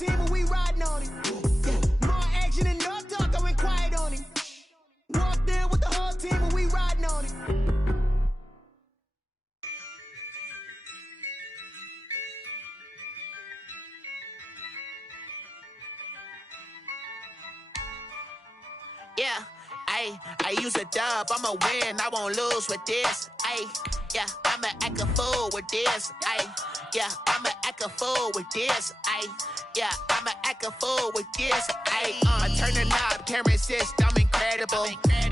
team and we riding on it. More action and no talk, I went quiet on him. Walked in with the whole team and we riding on it. Yeah, I use a dub, I'ma win, I won't lose with this. Yeah, I'ma act a fool with this. Yeah, I'ma act a fool with this. Yeah, I'ma act a fool with this. I turn the knob, can't resist, I'm incredible.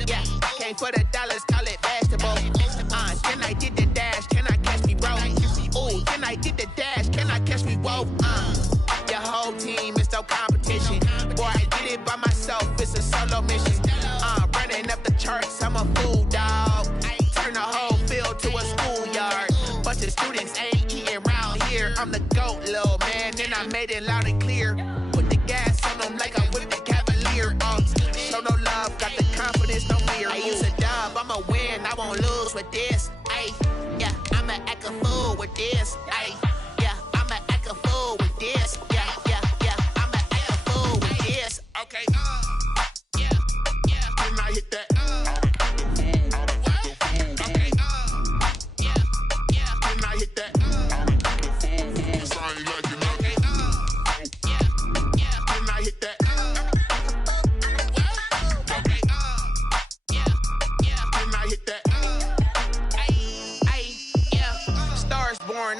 Yeah, came for the dollars, call it basketball. Then I did the dash, can I catch me, bro? Ooh, then I did the dash, can I catch me, whoa? Your whole team is no competition. Boy, I did it by myself, it's a solo mission. Running up the charts, I'm a fool, dog. Turn the whole field to a schoolyard. Bunch of students ain't eating round here. I'm the GOAT, little man, and I made it loud and clear. Put the gas on them like I'm with the Cavalier. Show no love, got the confidence, no fear. I use a dub, I'ma win, I won't lose with this. Yeah, I'ma act a fool with this. Yeah, I'ma act a fool with this. Yeah, I'ma act a fool with this. Okay, yeah, when I hit that.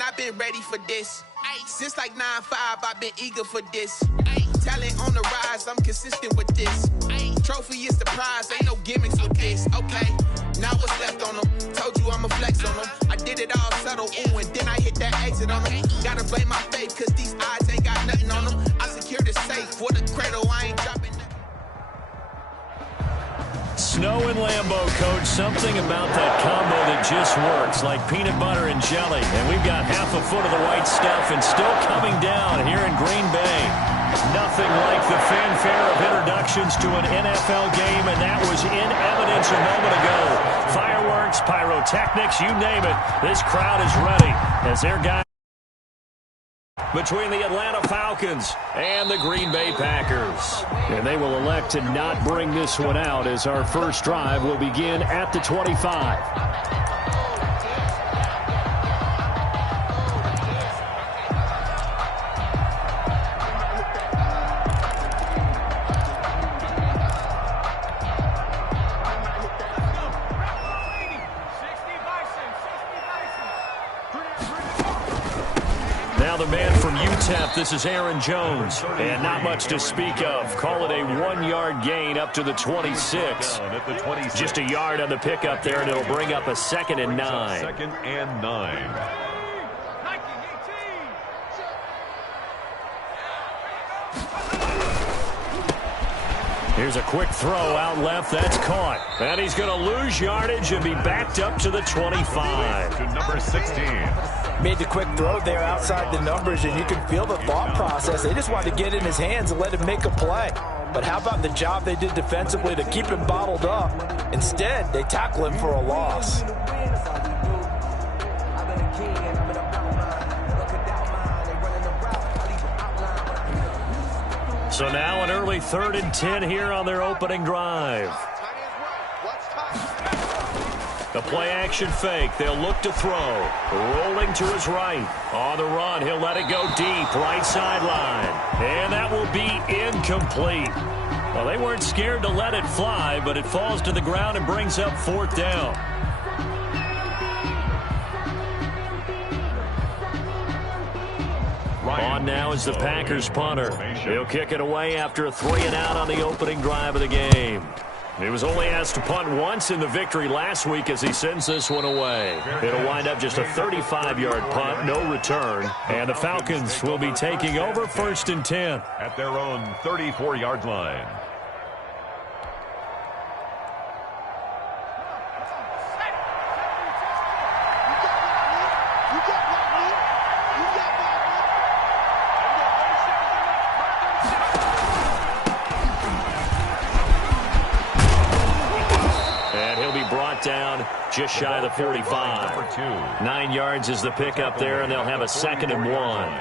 I've been ready for this. Since like 9-5, I've been eager for this. Talent on the rise, I'm consistent with this. Trophy is the prize, ain't no gimmicks with this. Okay, now what's left on them? Told you I'ma flex on them. I did it all subtle, ooh, and then I hit that exit on them. Gotta blame my faith, cause these odds ain't got nothing on them. I secured the safe for the cradle, I ain't dropping nothing. Snow and Lambeau, Coach. Something about that combo that just works, like peanut butter and jelly. And we've got half a foot of the white stuff and still coming down here in Green Bay. Nothing like the fanfare of introductions to an NFL game, and that was in evidence a moment ago. Fireworks, pyrotechnics, you name it. This crowd is ready as their guys between the Atlanta Falcons and the Green Bay Packers. And they will elect to not bring this one out as our first drive will begin at the 25. The man from UTEP, this is Aaron Jones, and not much to speak of. Call it a 1-yard gain up to the 26. Just a yard on the pickup there, and it'll bring up a 2nd and 9. 2nd and 9. Here's a quick throw out left. That's caught. And he's going to lose yardage and be backed up to the 25. To number 16. Made the quick throw there outside the numbers, and you can feel the thought process. They just wanted to get in his hands and let him make a play. But how about the job they did defensively to keep him bottled up? Instead, they tackle him for a loss. So now an early 3rd and 10 here on their opening drive. The play-action fake. They'll look to throw. Rolling to his right. On the run, he'll let it go deep. Right sideline. And that will be incomplete. Well, they weren't scared to let it fly, but it falls to the ground and brings up 4th down. On now is the Packers punter. He'll kick it away after a 3-and-out on the opening drive of the game. He was only asked to punt once in the victory last week as he sends this one away. It'll wind up just a 35-yard punt, no return. And the Falcons will be taking over 1st and 10. At their own 34-yard line. Down just shy of the 45. 9 yards is the pickup there, and they'll have a 2nd and 1.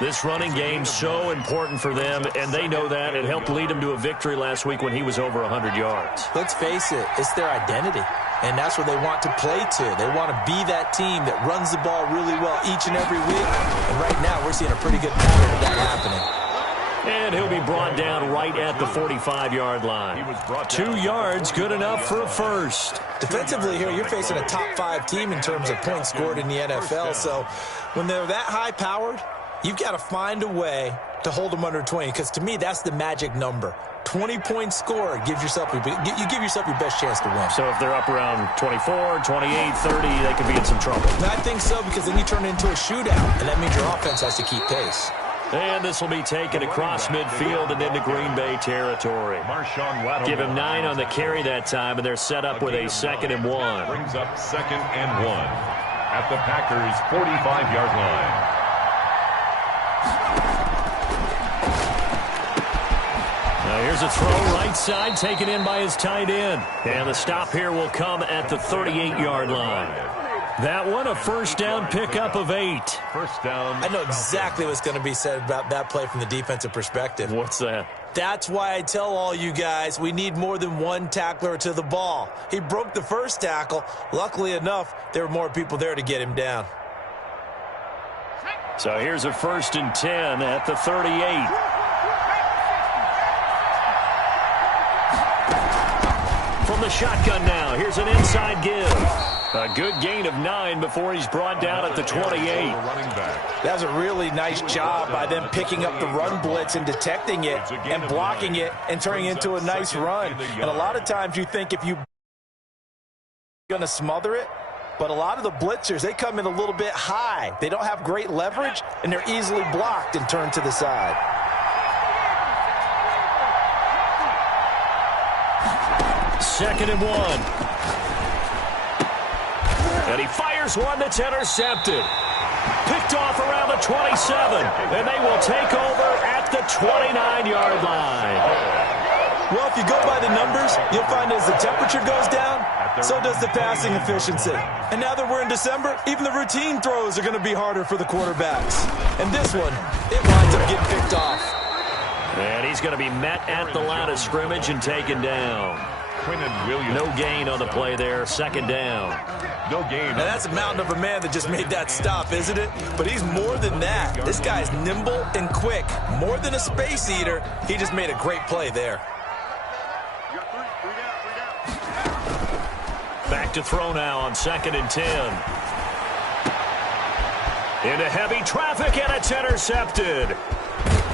This running game so important for them, and they know that. It helped lead them to a victory last week when he was over 100 yards. Let's face it, it's their identity, and that's what they want to play to. They want to be that team that runs the ball really well each and every week, and right now we're seeing a pretty good pattern of that happening. And he'll be brought down right at the 45-yard line. 2 yards, good enough for a first. Defensively here, you're facing a top-5 team in terms of points scored in the NFL, so when they're that high-powered, you've got to find a way to hold them under 20, because to me, that's the magic number. 20 points scored, you give yourself your best chance to win. So if they're up around 24, 28, 30, they could be in some trouble. And I think so, because then you turn it into a shootout, and that means your offense has to keep pace. And this will be taken across midfield and into Green Bay territory. Give him 9 on the carry that time, and they're set up with a 2nd and 1. Brings up 2nd and 1 at the Packers' 45-yard line. Here's a throw right side taken in by his tight end. And the stop here will come at the 38-yard line. That one, a first down pickup of 8. First down. I know exactly what's going to be said about that play from the defensive perspective. What's that? That's why I tell all you guys we need more than one tackler to the ball. He broke the first tackle. Luckily enough, there were more people there to get him down. So here's a 1st and 10 at the 38. From the shotgun now, here's an inside give. A good gain of 9 before he's brought down at the 28. That was a really nice job by them picking up the run blitz and detecting it and blocking it and turning it into a nice run. And a lot of times you think if you're going to smother it, but a lot of the blitzers, they come in a little bit high. They don't have great leverage, and they're easily blocked and turned to the side. Second and 1. And he fires one that's intercepted. Picked off around the 27. And they will take over at the 29-yard line. Well, if you go by the numbers, you'll find as the temperature goes down, so does the passing efficiency. And now that we're in December, even the routine throws are going to be harder for the quarterbacks. And this one, it winds up getting picked off. And he's going to be met at the line of scrimmage and taken down. No gain on the play there. 2nd down. No gain. Now that's a mountain of a man that just made that stop, isn't it? But he's more than that. This guy's nimble and quick. More than a space eater. He just made a great play there. Back to throw now on 2nd and 10. Into heavy traffic, and it's intercepted.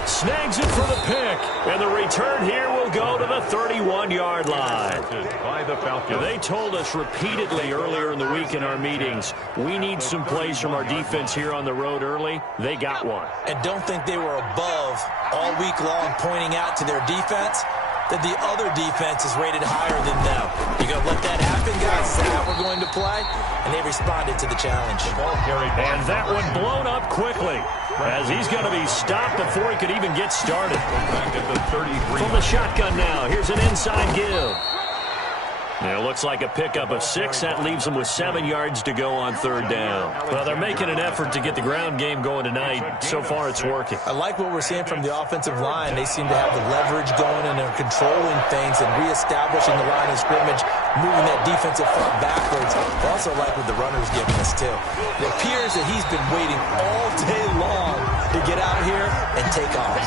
Snags it for the pick, and the return here will go to the 31-yard line. By the Falcons. They told us repeatedly earlier in the week in our meetings, we need some plays from our defense here on the road early. They got one. And don't think they were above all week long pointing out to their defense that the other defense is rated higher than them. You're going to let that happen, guys? Is that how we're going to play? And they responded to the challenge. And that one blown up quickly as he's going to be stopped before he could even get started. Back at the 33. From the shotgun now, here's an inside give. And it looks like a pickup of 6. That leaves them with 7 yards to go on 3rd down. Well, they're making an effort to get the ground game going tonight. So far, it's working. I like what we're seeing from the offensive line. They seem to have the leverage going, and they're controlling things and reestablishing the line of scrimmage, moving that defensive front backwards. I also like what the runner's giving us, too. It appears that he's been waiting all day long to get out here and take off.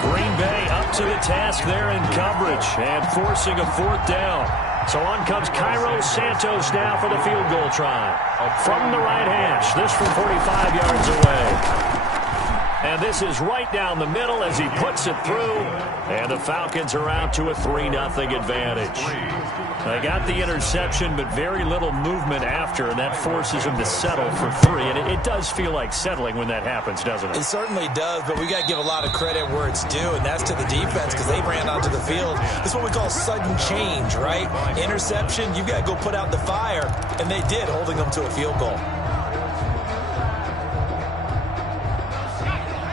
Green Bay up to the task there in coverage and forcing a 4th down. So on comes Cairo Santos now for the field goal try. From the right hash, this from 45 yards away. And this is right down the middle as he puts it through. And the Falcons are out to a 3-0 advantage. They got the interception, but very little movement after, and that forces them to settle for 3. And it does feel like settling when that happens, doesn't it? It certainly does, but we got to give a lot of credit where it's due, and that's to the defense because they ran onto the field. This is what we call sudden change, right? Interception, you've got to go put out the fire, and they did, holding them to a field goal.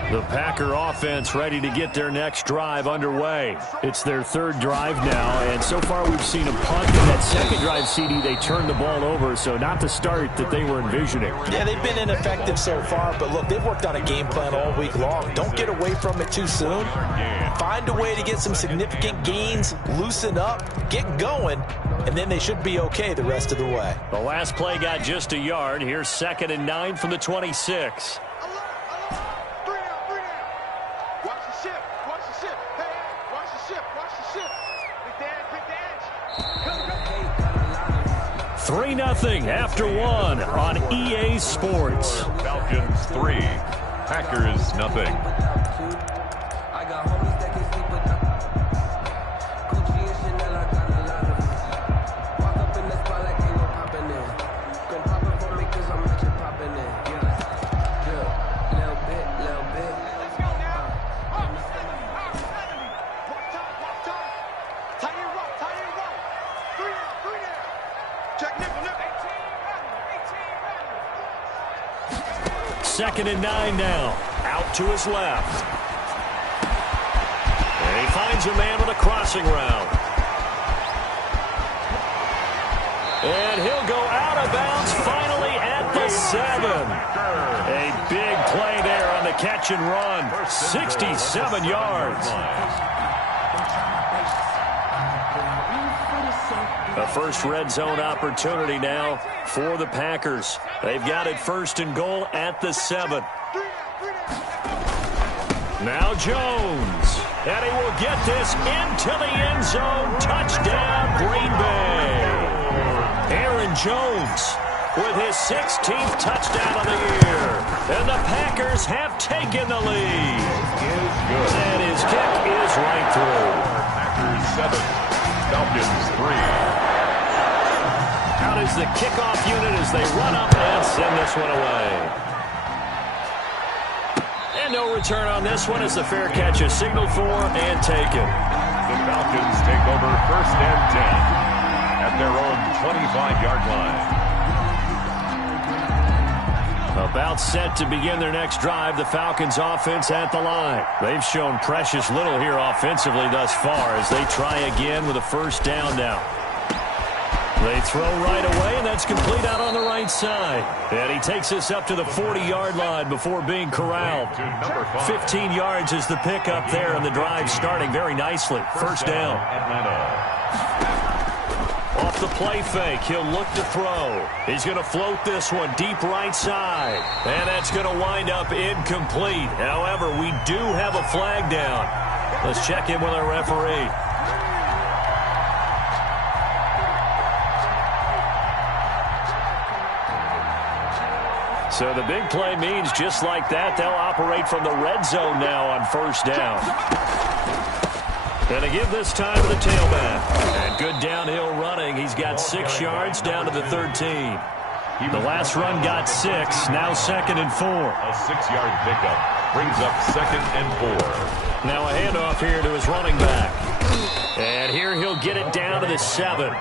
The Packer offense ready to get their next drive underway. It's their third drive now, and so far we've seen a punt. In that second drive, CD, they turned the ball over, so not the start that they were envisioning. Yeah, they've been ineffective so far, but look, they've worked on a game plan all week long. Don't get away from it too soon. Find a way to get some significant gains, loosen up, get going, and then they should be okay the rest of the way. The last play got just a yard. Here's 2nd and 9 from the 26. Watch the ship. Watch the ship. Hey, watch the ship. Watch the ship. Big dance. 3-0 after 1 on EA Sports. Falcons 3, Packers nothing. Second and 9 now. Out to his left. And he finds a man with a crossing route. And he'll go out of bounds finally at the 7. A big play there on the catch and run. 67 yards. A first red zone opportunity now for the Packers. They've got it 1st and goal at the 7. Now Jones. And he will get this into the end zone. Touchdown, Green Bay. Aaron Jones with his 16th touchdown of the year. And the Packers have taken the lead. And his kick is right through. Packers 7, Falcons 3. Out is the kickoff unit as they run up and send this one away. And no return on this one as the fair catch is signaled for and taken. The Falcons take over 1st and 10 at their own 25-yard line. About set to begin their next drive, the Falcons offense at the line. They've shown precious little here offensively thus far as they try again with a 1st down now. They throw right away, and that's complete out on the right side. And he takes us up to the 40-yard line before being corralled. 15 yards is the pickup there, and the drive starting very nicely. 1st down. Off the play fake, he'll look to throw. He's going to float this one deep right side. And that's going to wind up incomplete. However, we do have a flag down. Let's check in with our referee. So the big play means just like that, they'll operate from the red zone now on 1st down. And to give this time to the tailback. And good downhill running. He's got 6 yards down to the 13. The last run got 6, now 2nd and 4. A 6-yard pickup brings up 2nd and 4. Now a handoff here to his running back. And here he'll get it down to the 7.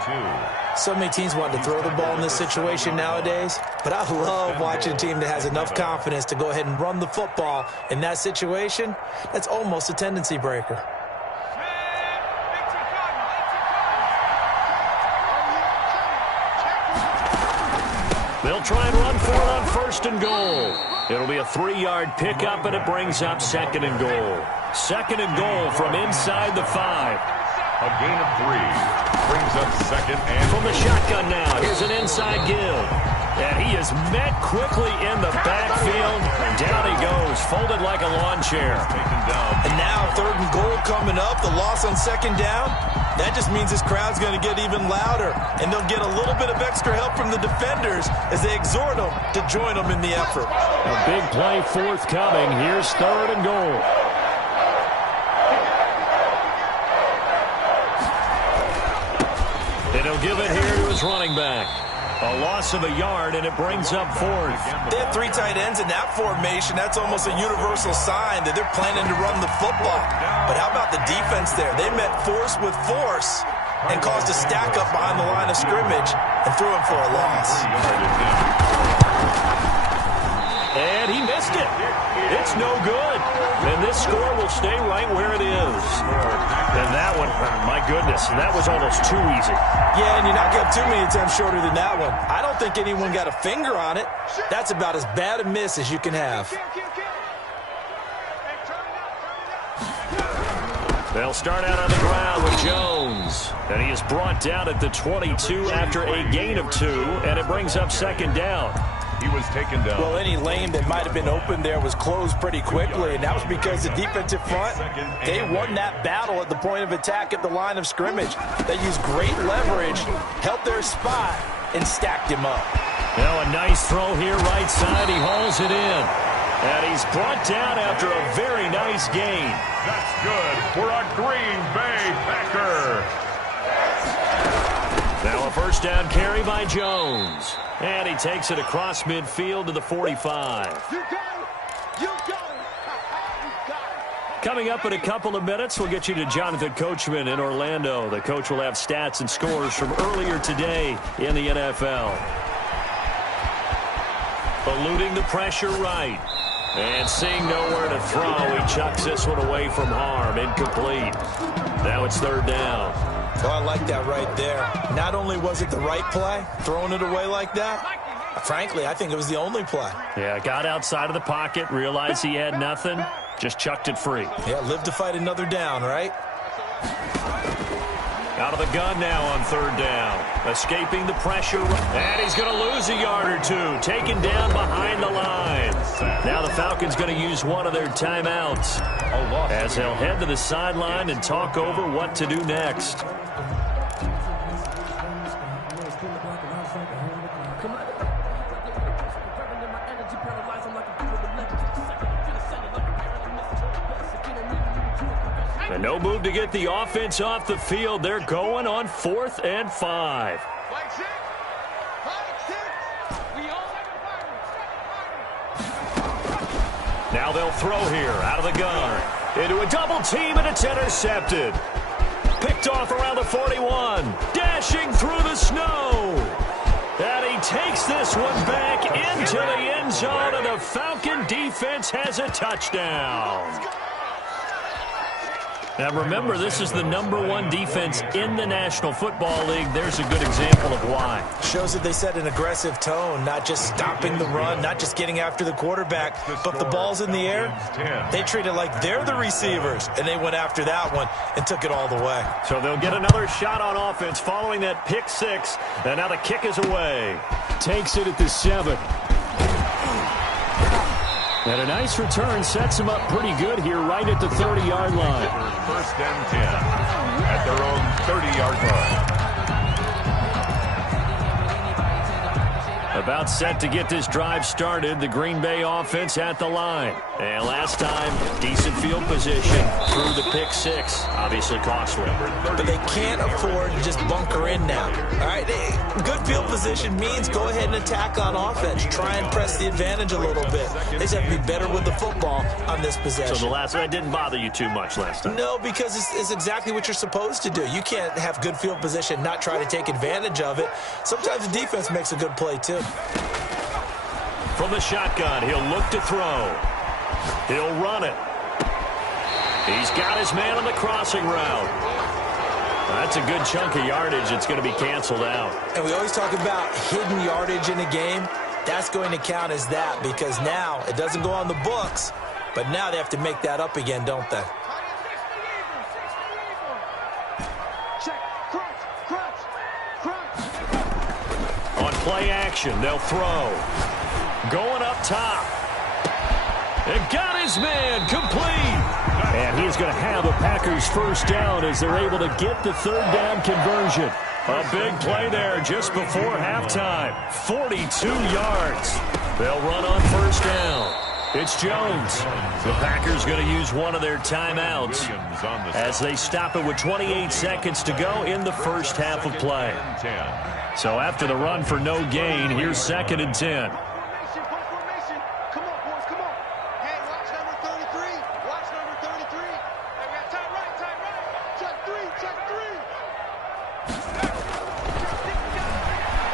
So many teams want to throw the ball in this situation nowadays, but I love watching a team that has enough confidence to go ahead and run the football. In that situation, that's almost a tendency breaker. They'll try and run for it on 1st and goal. It'll be a 3-yard pickup, and it brings up 2nd and goal. 2nd and goal from inside the 5. A gain of 3 brings up 2nd and from the shotgun now. Here's an inside give. And he is met quickly in the backfield. Down he goes, folded like a lawn chair. taken down. And now 3rd and goal coming up. The loss on 2nd down. That just means this crowd's going to get even louder. And they'll get a little bit of extra help from the defenders as they exhort them to join them in the effort. A big play forthcoming. Here's 3rd and goal. And he'll give it here to his running back. A loss of a yard, and it brings up 4th. They have 3 tight ends in that formation. That's almost a universal sign that they're planning to run the football. But how about the defense there? They met force with force and caused a stack up behind the line of scrimmage and threw him for a loss. And he misses. missed it. It's no good. And this score will stay right where it is. And that one, my goodness, that was almost too easy. Yeah, and you're not getting too many attempts shorter than that one. I don't think anyone got a finger on it. That's about as bad a miss as you can have. They'll start out on the ground with Jones. And he is brought down at the 22 after a gain of 2, and it brings up second down. He was taken down. Well, any lane that might have been open there was closed pretty quickly, and that was because the defensive front, they won that battle at the point of attack at the line of scrimmage. They used great leverage, held their spot, and stacked him up. Now a nice throw here right side. He hauls it in. And he's brought down after a very nice gain. That's good for a Green Bay Packer. Now a first down carry by Jones. And he takes it across midfield to the 45. You got it. You got it. You got it. Coming up in a couple of minutes, we'll get you to Jonathan Coachman in Orlando. The coach will have stats and scores from earlier today in the NFL. Eluding the pressure right. And seeing nowhere to throw, he chucks this one away from harm. Incomplete. Now it's third down. Oh, I like that right there. Not only was it the right play, throwing it away like that, frankly, I think it was the only play. Yeah, got outside of the pocket, realized he had nothing, just chucked it free. Yeah, live to fight another down, right? Out of the gun now on third down. Escaping the pressure. And he's going to lose a yard or two. Taken down behind the line. Now the Falcons going to use one of their timeouts as they'll head to the sideline and talk over what to do next. And no move to get the offense off the field. They're going on 4th and 5. Now they'll throw here out of the gun. Into a double team, and it's intercepted. Picked off around the 41. Dashing through the snow. And he takes this one back into the end zone, and the Falcon defense has a touchdown. Now remember, this is the #1 defense in the National Football League. There's a good example of why. Shows that they set an aggressive tone, not just stopping the run, not just getting after the quarterback, but the ball's in the air. They treat it like they're the receivers, and they went after that one and took it all the way. So they'll get another shot on offense following that pick 6, and now the kick is away. Takes it at the 7. And a nice return sets him up pretty good here right at the 30-yard line. First and 10 at their own 30-yard line. About set to get this drive started, the Green Bay offense at the line. And last time, decent field position through the pick 6. Obviously costly. But they can't afford to just bunker in now. All right, good field position means go ahead and attack on offense. Try and press the advantage a little bit. They just have to be better with the football on this possession. So the last one didn't bother you too much last time? No, because it's exactly what you're supposed to do. You can't have good field position, not try to take advantage of it. Sometimes the defense makes a good play, too. From the shotgun, he'll look to throw. He'll run it. He's got his man on the crossing route. That's a good chunk of yardage. It's going to be canceled out. And we always talk about hidden yardage in a game. That's going to count as that because now it doesn't go on the books, but now they have to make that up again, don't they? On play action, they'll throw. Going up top. And got his man complete. And he's going to have a Packers first down as they're able to get the third down conversion. A big play there just before halftime. 42 yards. They'll run on first down. It's Jones. The Packers going to use one of their timeouts as they stop it with 28 seconds to go in the first half of play. So after the run for no gain, here's 2nd and 10.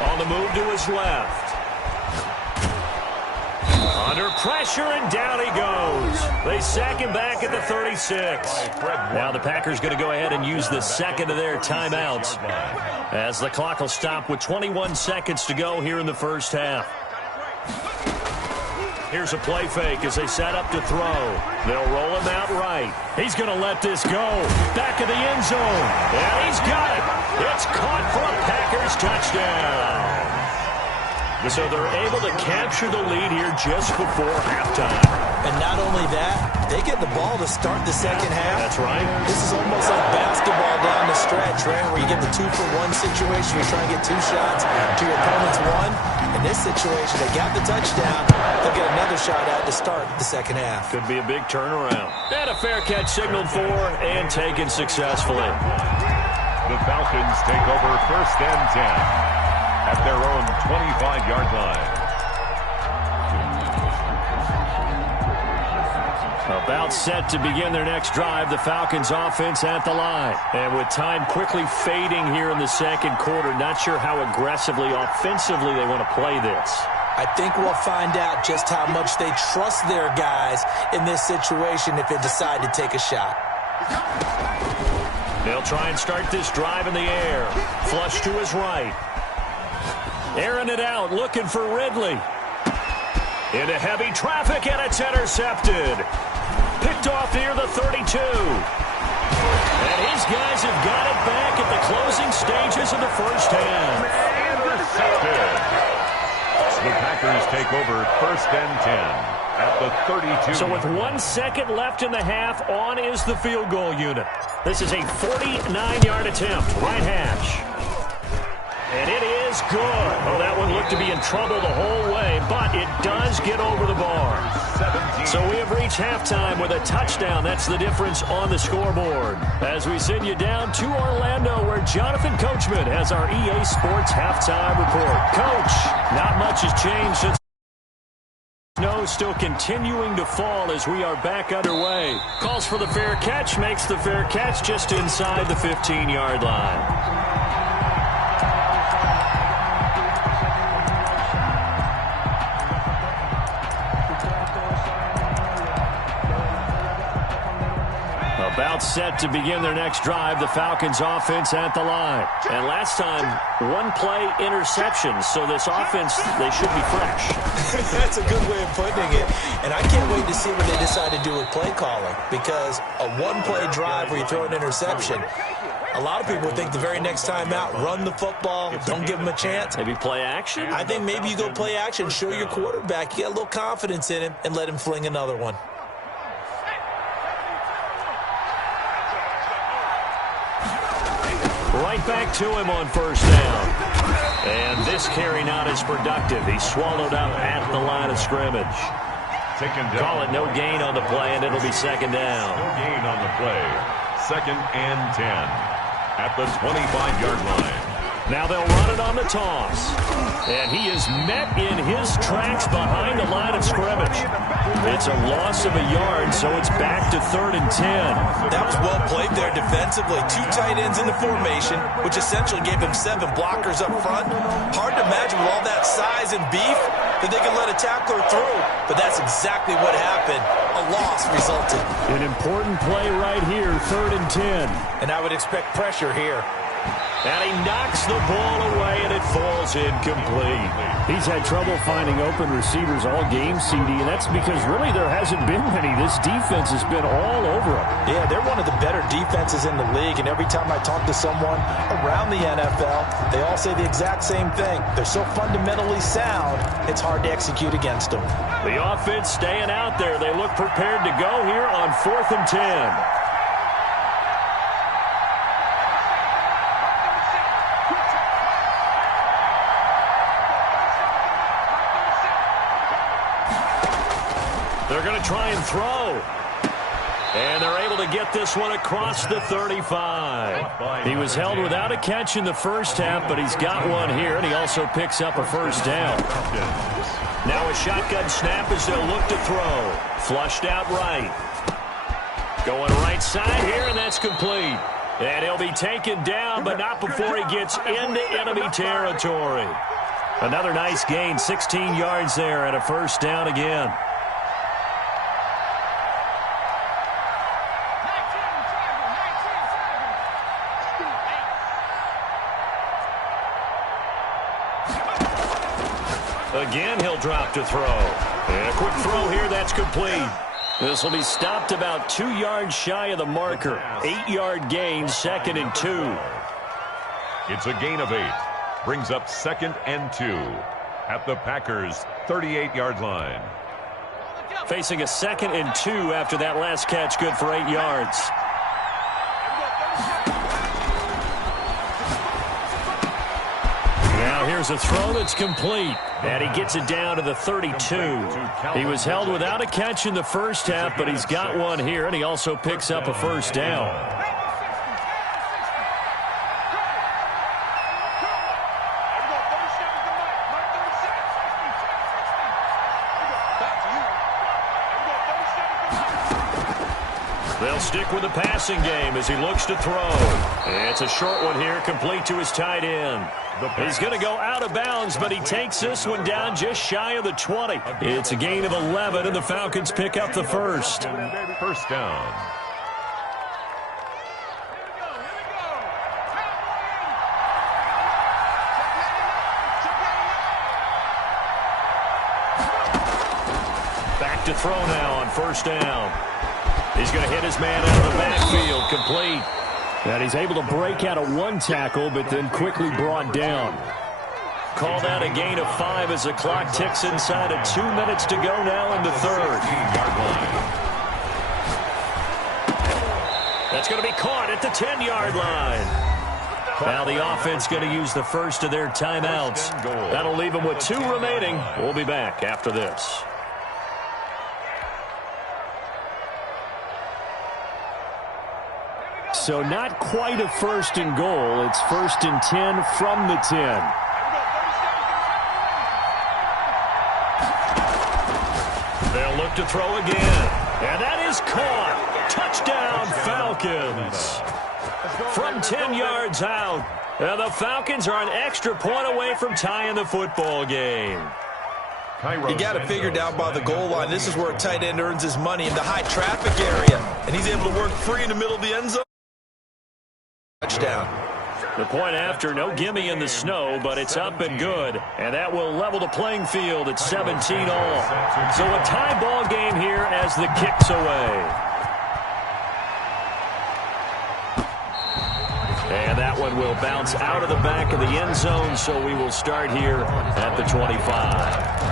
On the move to his left. Under pressure, and down he goes. They sack him back at the 36. Now the Packers going to go ahead and use the second of their timeouts as the clock will stop with 21 seconds to go here in the first half. Here's a play fake as they set up to throw. They'll roll him out right. He's going to let this go. Back of the end zone. And he's got it. It's caught for a Packers touchdown. So they're able to capture the lead here just before halftime. And not only that, they get the ball to start the second half. That's right. This is almost like basketball down the stretch, right, where you get the 2-for-1 situation. You're trying to get 2 shots to your opponent's 1. In this situation, they got the touchdown. They'll get another shot at to start the second half. Could be a big turnaround. And a fair catch signaled for and taken successfully. The Falcons take over first and 10 at their own 25-yard line. About set to begin their next drive, the Falcons offense at the line. And with time quickly fading here in the second quarter, not sure how aggressively, offensively they want to play this. I think we'll find out just how much they trust their guys in this situation if they decide to take a shot. They'll try and start this drive in the air. Flush to his right. Airing it out, looking for Ridley. Into heavy traffic, and it's intercepted. Picked off near the 32. And his guys have got it back at the closing stages of the first half. Intercepted. The Packers take over first and 10 at the 32. So with 1 second left in the half, on is the field goal unit. This is a 49-yard attempt, right hash. And it is good. Oh, that one looked to be in trouble the whole way, but it does get over the bar. 17. So we have reached halftime with a touchdown. That's the difference on the scoreboard. As we send you down to Orlando, where Jonathan Coachman has our EA Sports halftime report. Coach, not much has changed since snow still continuing to fall as we are back underway. Calls for the fair catch, makes the fair catch just inside the 15-yard line. About set to begin their next drive, the Falcons offense at the line. And last time, 1 play interception, so this offense, they should be fresh. That's a good way of putting it. And I can't wait to see what they decide to do with play calling, because a 1-play drive where you throw an interception, a lot of people think the very next time out, run the football, don't give them a chance. Maybe play action? I think maybe you go play action, show your quarterback, you got a little confidence in him, and let him fling another one. Right back to him on first down. And this carry not as productive. He's swallowed up at the line of scrimmage. Call it no gain on the play, and it'll be second down. No gain on the play. Second and 10 at the 25-yard line. Now they'll run it on the toss. And he is met in his tracks behind the line of scrimmage. It's a loss of a yard, so it's back to 3rd and 10. That was well played there defensively. 2 tight ends in the formation, which essentially gave him 7 blockers up front. Hard to imagine with all that size and beef that they could let a tackler through. But that's exactly what happened. A loss resulted. An important play right here, 3rd and 10. And I would expect pressure here. And he knocks the ball away, and it falls incomplete. He's had trouble finding open receivers all game, CD, and that's because really there hasn't been many. This defense has been all over him. Yeah, they're one of the better defenses in the league, and every time I talk to someone around the NFL, they all say the exact same thing. They're so fundamentally sound, it's hard to execute against them. The offense staying out there. They look prepared to go here on 4th and 10. They're going to try and throw. And they're able to get this one across the 35. He was held without a catch in the first half, but he's got one here, and he also picks up a first down. Now a shotgun snap as they'll look to throw. Flushed out right. Going right side here, and that's complete. And he'll be taken down, but not before he gets into enemy territory. Another nice gain, 16 yards there and a first down again. Again, he'll drop to throw. And a quick throw here, that's complete. This will be stopped about 2 yards shy of the marker. 8-yard gain, 2nd and 2. It's a gain of 8. Brings up 2nd and 2 at the Packers' 38-yard line. Facing a 2nd and 2 after that last catch, good for 8 yards. Now here's a throw that's complete. And he gets it down to the 32. He was held without a catch in the first half, but he's got one here, and he also picks up a first down. They'll stick with the passing game as he looks to throw. It's a short one here, complete to his tight end. He's going to go out of bounds, but he takes this one down just shy of the 20. It's a gain of 11, and the Falcons pick up the first. First down. Back to throw now on first down. He's going to hit his man out of the backfield, complete. And he's able to break out of one tackle, but then quickly brought down. Call that a gain of 5 as the clock ticks inside of 2 minutes to go now in the third. That's going to be caught at the 10-yard line. Now the offense going to use the first of their timeouts. That'll leave them with 2 remaining. We'll be back after this. So not quite a first and goal. It's 1st and 10 from the 10. They'll look to throw again. And that is caught. Touchdown, Falcons. From 10 yards out. And the Falcons are an extra point away from tying the football game. You got to figure down by the goal line. This is where a tight end earns his money in the high traffic area. And he's able to work free in the middle of the end zone. Touchdown. The point after, no gimme in the snow, but it's up and good. And that will level the playing field at 17 all. So a tie ball game here as the kick's away. And that one will bounce out of the back of the end zone, so we will start here at the 25.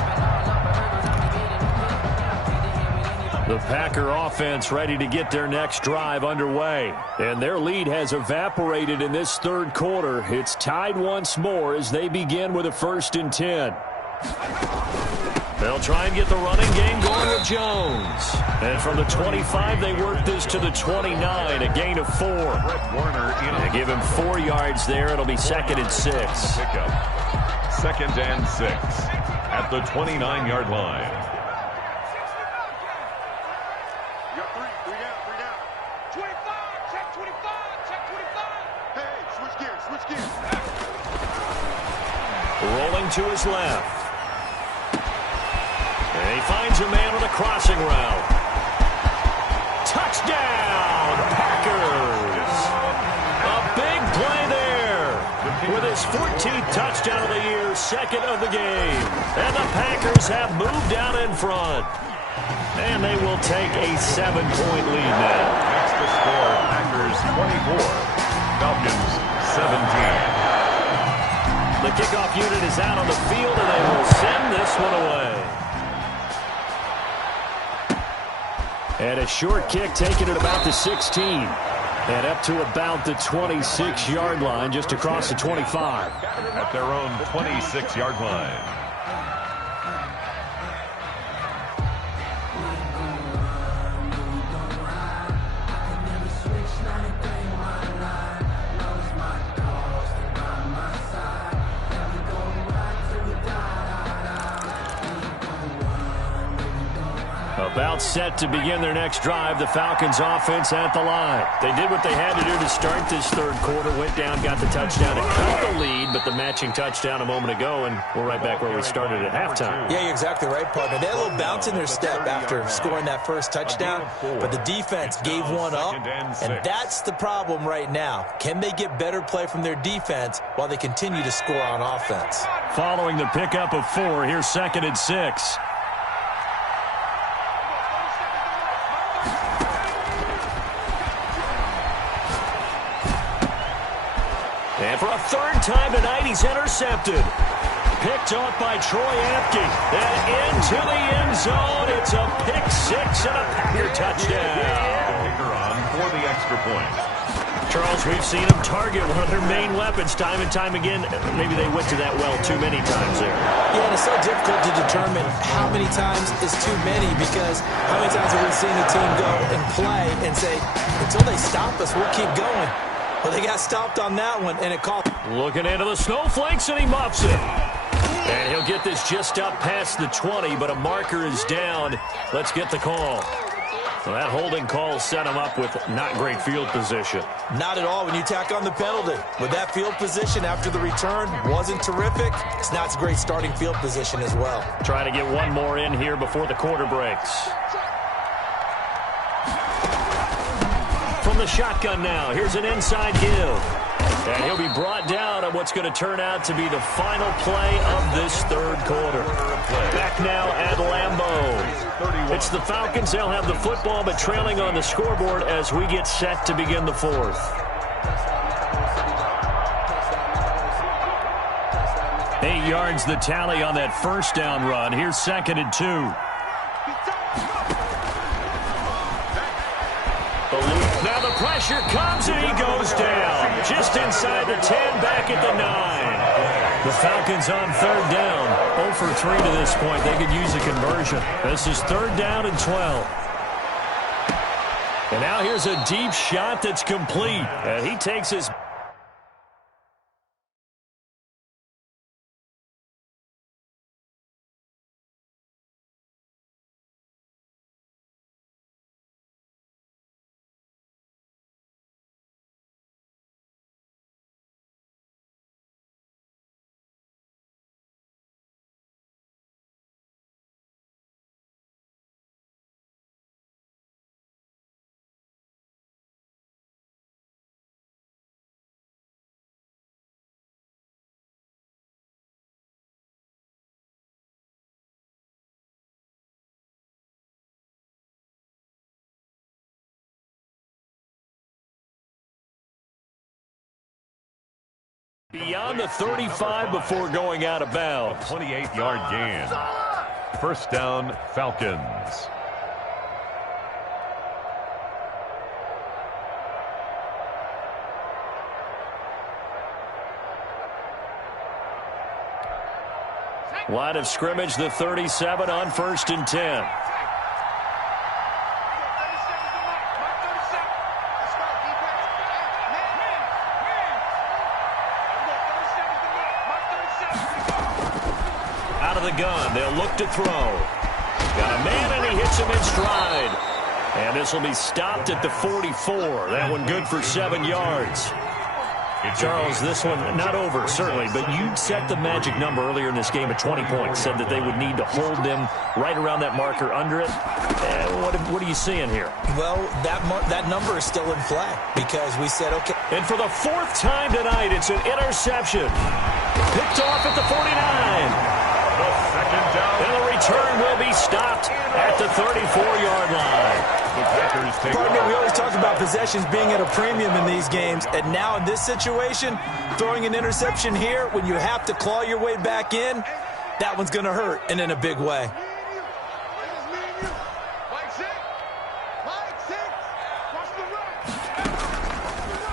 The Packer offense ready to get their next drive underway. And their lead has evaporated in this third quarter. It's tied once more as they begin with a 1st and 10. They'll try and get the running game going with Jones. And from the 25, they work this to the 29, a gain of 4. They give him 4 yards there. It'll be 2nd and 6. 2nd and 6 at the 29-yard line. Rolling to his left. And he finds a man with a crossing route. Touchdown, Packers! A big play there. With his 14th touchdown of the year, 2nd of the game. And the Packers have moved out in front. And they will take a 7-point lead now. That's the score. Packers 24, Falcons 17. The kickoff unit is out on the field, and they will send this one away. And a short kick taken at about the 16. And up to about the 26-yard line, just across the 25. At their own 26-yard line. About gets set to begin their next drive. The Falcons offense at the line. They did what they had to do to start this third quarter. Went down, got the touchdown to cut the lead, but the matching touchdown a moment ago, and we're right back where we started at halftime. Yeah, you're exactly right, partner. They had a little bounce in their step after scoring that first touchdown, but the defense gave one up, and that's the problem right now. Can they get better play from their defense while they continue to score on offense? Following the pickup of 4, here's 2nd and 6. And for a third time tonight, he's intercepted. Picked off by Troy Apke. And into the end zone. It's a pick 6 and a Packer touchdown. Kicker on for the extra point. Charles, we've seen them target one of their main weapons time and time again. Maybe they went to that well too many times there. Yeah, and it's so difficult to determine how many times is too many, because how many times have we seen the team go and play and say, until they stop us, we'll keep going. Well, they got stopped on that one, and it caught. Looking into the snowflakes, and he muffs it. And he'll get this just up past the 20, but a marker is down. Let's get the call. Well, that holding call set him up with not great field position. Not at all when you tack on the penalty. With that field position after the return wasn't terrific, it's not a great starting field position as well. Try to get one more in here before the quarter breaks. From the shotgun now, here's an inside give. And he'll be brought down on what's going to turn out to be the final play of this third quarter. Back now at Lambeau. It's the Falcons. They'll have the football, but trailing on the scoreboard as we get set to begin the fourth. Eight yards the tally on that first down run. Here's 2nd and 2. Now the pressure comes and he goes down. Just inside the 10, back at the 9. The Falcons on third down. 0 for 3 to this point. They could use a conversion. This is 3rd down and 12. And now here's a deep shot that's complete. And he takes his... Beyond the 35 before going out of bounds. 28-yard gain. First down, Falcons. Line of scrimmage, the 37 on 1st and 10. Out of the gun, they'll look to throw. Got a man and he hits him in stride. And this will be stopped at the 44. That one good for 7 yards. Charles, this one not over, certainly, but you set the magic number earlier in this game at 20 points, said that they would need to hold them right around that marker under it. What are you seeing here? Well, that number is still in play because we said, okay. And for the 4th time tonight, it's an interception. Picked off at the 49. And the return will be stopped at the 34-yard line. Partner, we always talk about possessions being at a premium in these games, and now in this situation, throwing an interception here when you have to claw your way back in, that one's going to hurt, and in a big way.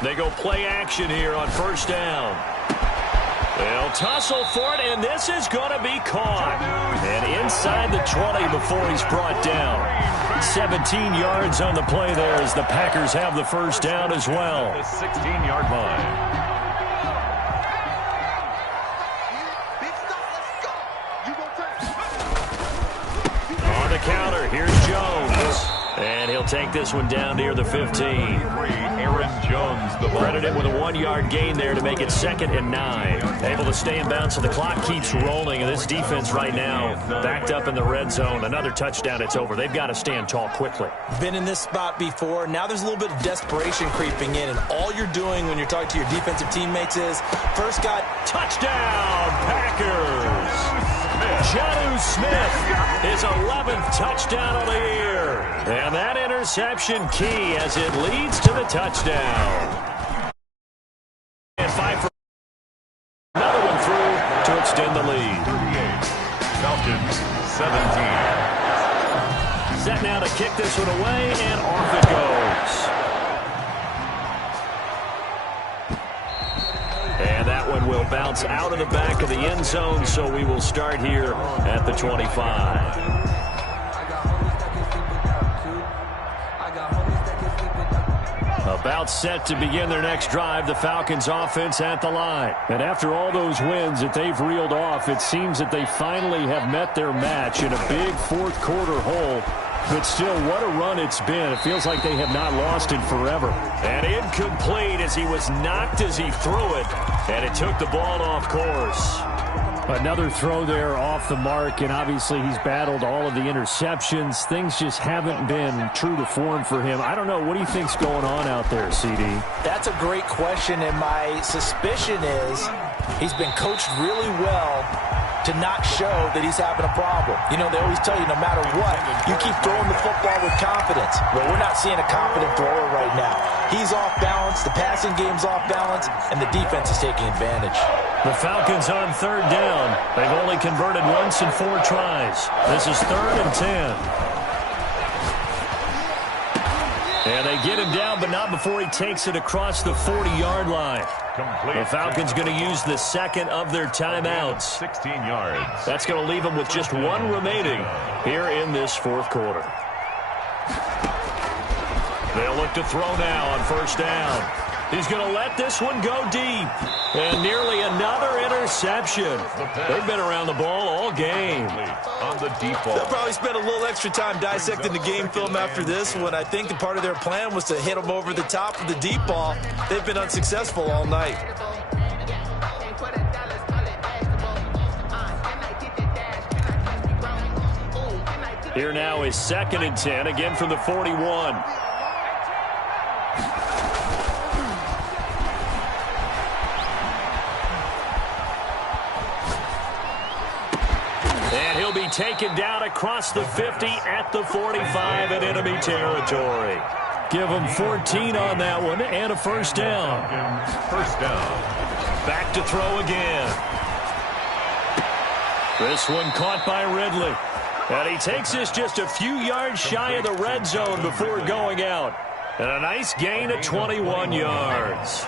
They go play action here on 1st down. They'll tussle for it, and this is going to be caught. And inside the 20 before he's brought down. 17 yards on the play there as the Packers have the first down as well. The 16-yard line. On the counter, here's Jones. he'll take this one down near the 15. Aaron Jones, the Credited with a 1-yard gain there to make it 2nd and 9. Able to stay in bounds, so the clock keeps rolling. And this defense right now backed up in the red zone. Another touchdown, it's over. They've got to stand tall quickly. Been in this spot before. Now there's a little bit of desperation creeping in. And all you're doing when you're talking to your defensive teammates is, first got touchdown, Packers. Jonnu Smith, his 11th touchdown of the year. And that interception key as it leads to the touchdown. And 5 for another one through to extend the lead. 38. Falcons 17. Set now to kick this one away, and off it goes. And that one will bounce out of the back of the end zone, so we will start here at the 25. About set to begin their next drive, the Falcons offense at the line. And after all those wins that they've reeled off, it seems that they finally have met their match in a big fourth-quarter hole. But still, what a run it's been. It feels like they have not lost in forever. And incomplete as he was knocked as he threw it. And it took the ball off course. Another throw there off the mark, and obviously he's battled all of the interceptions. Things just haven't been true to form for him. I don't know. What do you think's going on out there, CD? That's a great question, and my suspicion is he's been coached really well to not show that he's having a problem. You know, they always tell you no matter what, you keep throwing the football with confidence. Well, we're not seeing a confident thrower right now. He's off balance, the passing game's off balance, and the defense is taking advantage. The Falcons on 3rd down. They've only converted once in 4 tries. This is 3rd and 10. And they get him down, but not before he takes it across the 40-yard line. The Falcons going to use the second of their timeouts. 16 yards. That's going to leave them with just 1 remaining here in this 4th quarter. They'll look to throw now on 1st down. He's going to let this one go deep. And nearly another interception. They've been around the ball all game. On the deep ball. They'll probably spend a little extra time dissecting the game film after this one. I think the part of their plan was to hit them over the top of the deep ball. They've been unsuccessful all night. Here now is 2nd and 10, again from the 41. And he'll be taken down across the 50 at the 45 in enemy territory. Give him 14 on that one and a 1st down. 1st down. Back to throw again. This one caught by Ridley. And he takes this just a few yards shy of the red zone before going out. And a nice gain of 21 yards.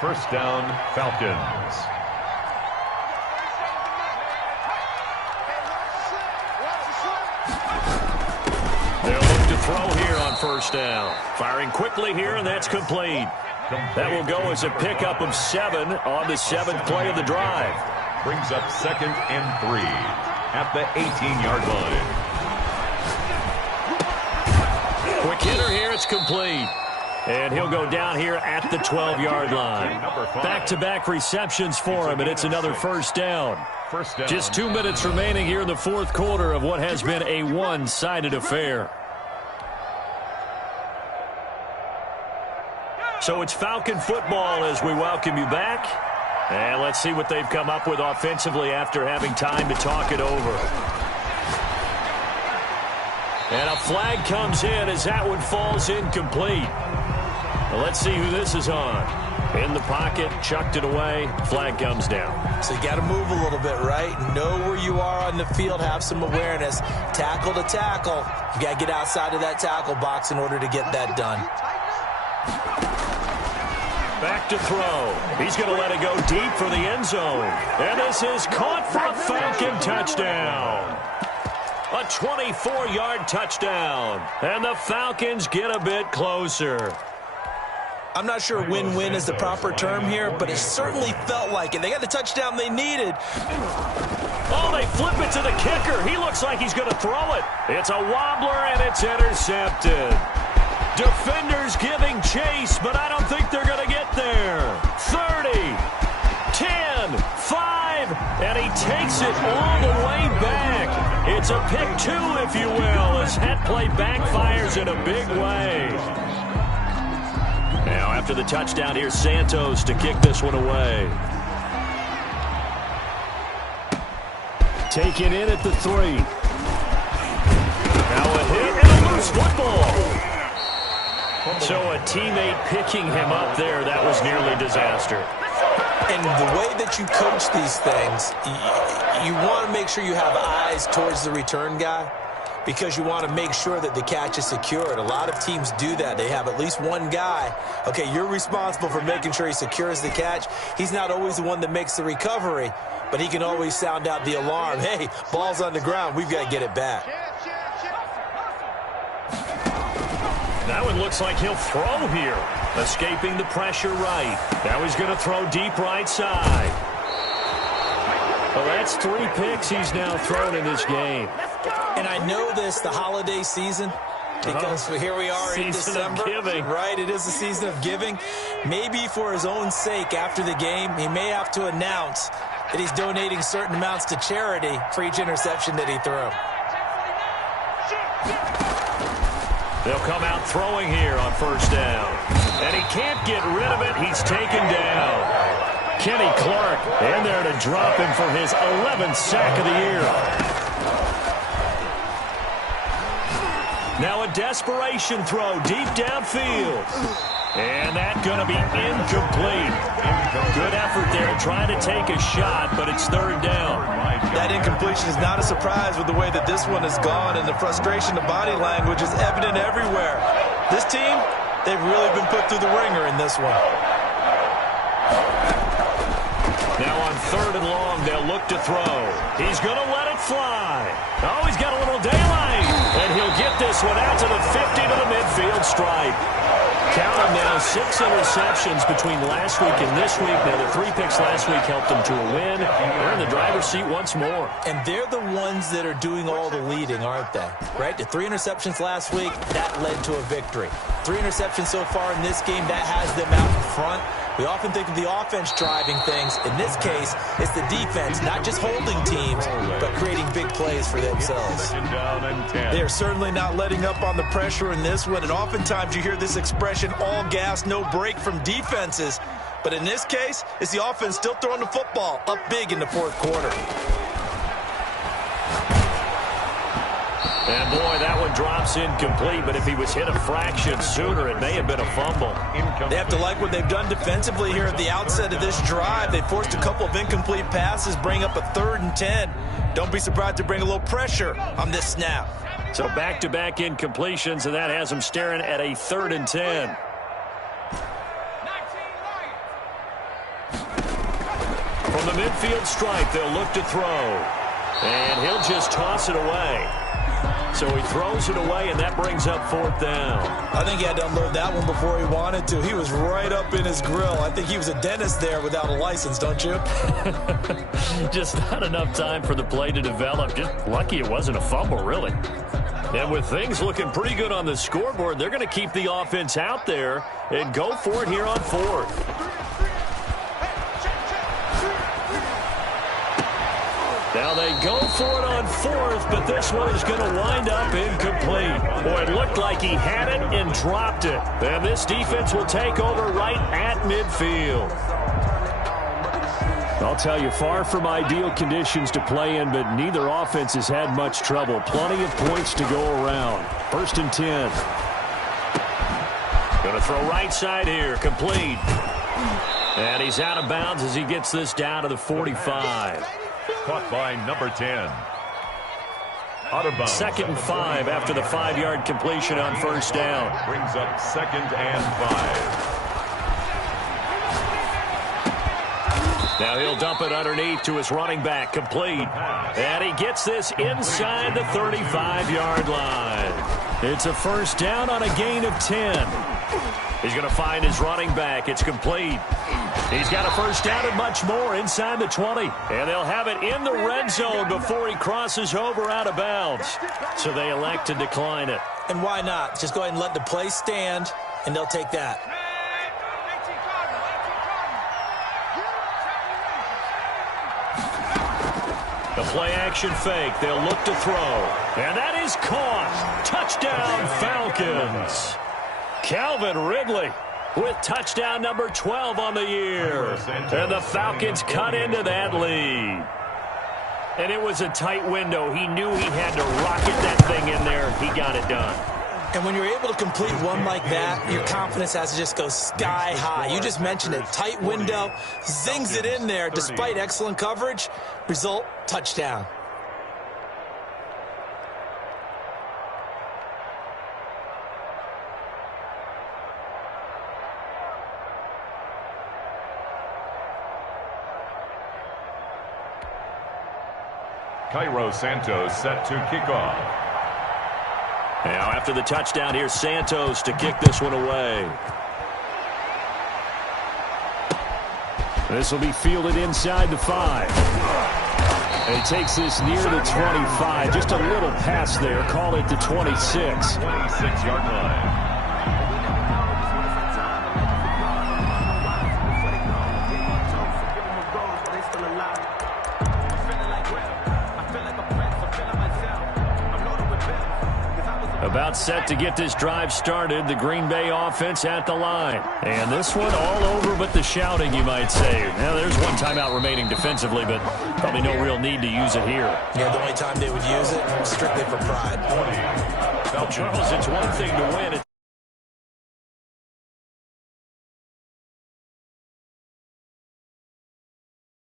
1st down, Falcons. They'll look to throw here on 1st down. Firing quickly here, and that's complete. That will go as a pickup of 7 on the 7th play of the drive. Brings up 2nd and 3 at the 18-yard line. Quick hitter here, it's complete. And he'll go down here at the 12-yard line. Back-to-back receptions for him, and it's another 1st down. Just 2 minutes remaining here in the 4th quarter of what has been a one-sided affair. So it's Falcon football as we welcome you back. And let's see what they've come up with offensively after having time to talk it over. And a flag comes in as that one falls incomplete. Well, let's see who this is on. In the pocket, chucked it away, flag comes down. So you got to move a little bit, right? Know where you are on the field, have some awareness. Tackle to tackle. You got to get outside of that tackle box in order to get that done. Back to throw. He's going to let it go deep for the end zone. And this is caught for a Falcon touchdown. A 24-yard touchdown. And the Falcons get a bit closer. I'm not sure win-win is the proper term here, but it certainly felt like it. They got the touchdown they needed. Oh, they flip it to the kicker. He looks like he's going to throw it. It's a wobbler, and it's intercepted. Defenders giving chase, but I don't think they're going to get there. 30, 10, 5, and he takes it all the way back. It's a pick two, if you will, as that play backfires in a big way. Now, after the touchdown, here's Santos to kick this one away. Taken in at the 3. Now a hit and a loose football. So a teammate picking him up there, that was nearly disaster. And the way that you coach these things, you want to make sure you have eyes towards the return guy because you want to make sure that the catch is secured. A lot of teams do that. They have at least one guy. Okay, you're responsible for making sure he secures the catch. He's not always the one that makes the recovery, but he can always sound out the alarm. Hey, ball's on the ground. We've got to get it back. That one looks like he'll throw here. Escaping the pressure right. Now he's going to throw deep right side. Well, that's 3 picks he's now thrown in this game. And I know this, the holiday season, because here we are in December. Season of giving. Right, it is the season of giving. Maybe for his own sake after the game, he may have to announce that he's donating certain amounts to charity for each interception that he threw. They'll come out throwing here on first down. And he can't get rid of it. He's taken down. Kenny Clark in there to drop him for his 11th sack of the year. Now a desperation throw deep downfield. And that's going to be incomplete. Good effort there trying to take a shot, but it's third down. That incompletion is not a surprise with the way that this one has gone, and the frustration, the body language is evident everywhere. This team, they've really been put through the ringer in this one. Now on third and long, they'll look to throw. He's going to let it fly. Oh, he's got a little daylight. And he'll get this one out to the 50 to the midfield stripe. Count them now, 6 interceptions between last week and this week. Now, the 3 picks last week helped them to a win. They're in the driver's seat once more. And they're the ones that are doing all the leading, aren't they? Right? The 3 interceptions last week, that led to a victory. 3 interceptions so far in this game, that has them out in front. We often think of the offense driving things. In this case, it's the defense, not just holding teams, but creating big plays for themselves. They are certainly not letting up on the pressure in this one, and oftentimes you hear this expression, all gas, no break from defenses. But in this case, it's the offense still throwing the football up big in the fourth quarter. And boy, that one drops incomplete, but if he was hit a fraction sooner, it may have been a fumble. They have to like what they've done defensively here at the outset of this drive. They forced a couple of incomplete passes, bring up a 3rd and 10. Don't be surprised to bring a little pressure on this snap. So back-to-back incompletions, and that has them staring at a 3rd and 10. From the midfield stripe, they'll look to throw. And he'll just toss it away. So he throws it away, and that brings up 4th down. I think he had to unload that one before he wanted to. He was right up in his grill. I think he was a dentist there without a license, don't you? Just not enough time for the play to develop. Just lucky it wasn't a fumble, really. And with things looking pretty good on the scoreboard, they're going to keep the offense out there and go for it here on 4th. Now they go for it on 4th, but this one is going to wind up incomplete. Boy, it looked like he had it and dropped it. And this defense will take over right at midfield. I'll tell you, far from ideal conditions to play in, but neither offense has had much trouble. Plenty of points to go around. 1st and 10. Going to throw right side here, complete. And he's out of bounds as he gets this down to the 45. Caught by number 10. Out of bounds. 2nd and 5 after the 5-yard completion on first down. Brings up 2nd and 5. Now he'll dump it underneath to his running back, complete. And he gets this inside the 35-yard line. It's a first down on a gain of 10. He's going to find his running back. It's complete. He's got a first down and much more inside the 20. And they'll have it in the red zone before he crosses over out of bounds. So they elect to decline it. And why not? Just go ahead and let the play stand, and they'll take that. The play-action fake. They'll look to throw. And that is caught. Touchdown, Falcons. Calvin Ridley with touchdown number 12 on the year. And the Falcons cut into that lead. And it was a tight window. He knew he had to rocket that thing in there. He got it done. And when you're able to complete one like that, your confidence has to just go sky high. You just mentioned it. Tight window, zings it in there despite excellent coverage. Result, touchdown. Cairo Santos set to kick off. Now after the touchdown, here's Santos to kick this one away. This will be fielded inside the 5. And he takes this near the 25. Just a little pass there. Call it the 26. 26-yard line. About set to get this drive started. The Green Bay offense at the line. And this one all over but the shouting, you might say. Now, there's one timeout remaining defensively, but probably no real need to use it here. Yeah, the only time they would use it, strictly for pride. Well, Charles, it's one thing to win. It's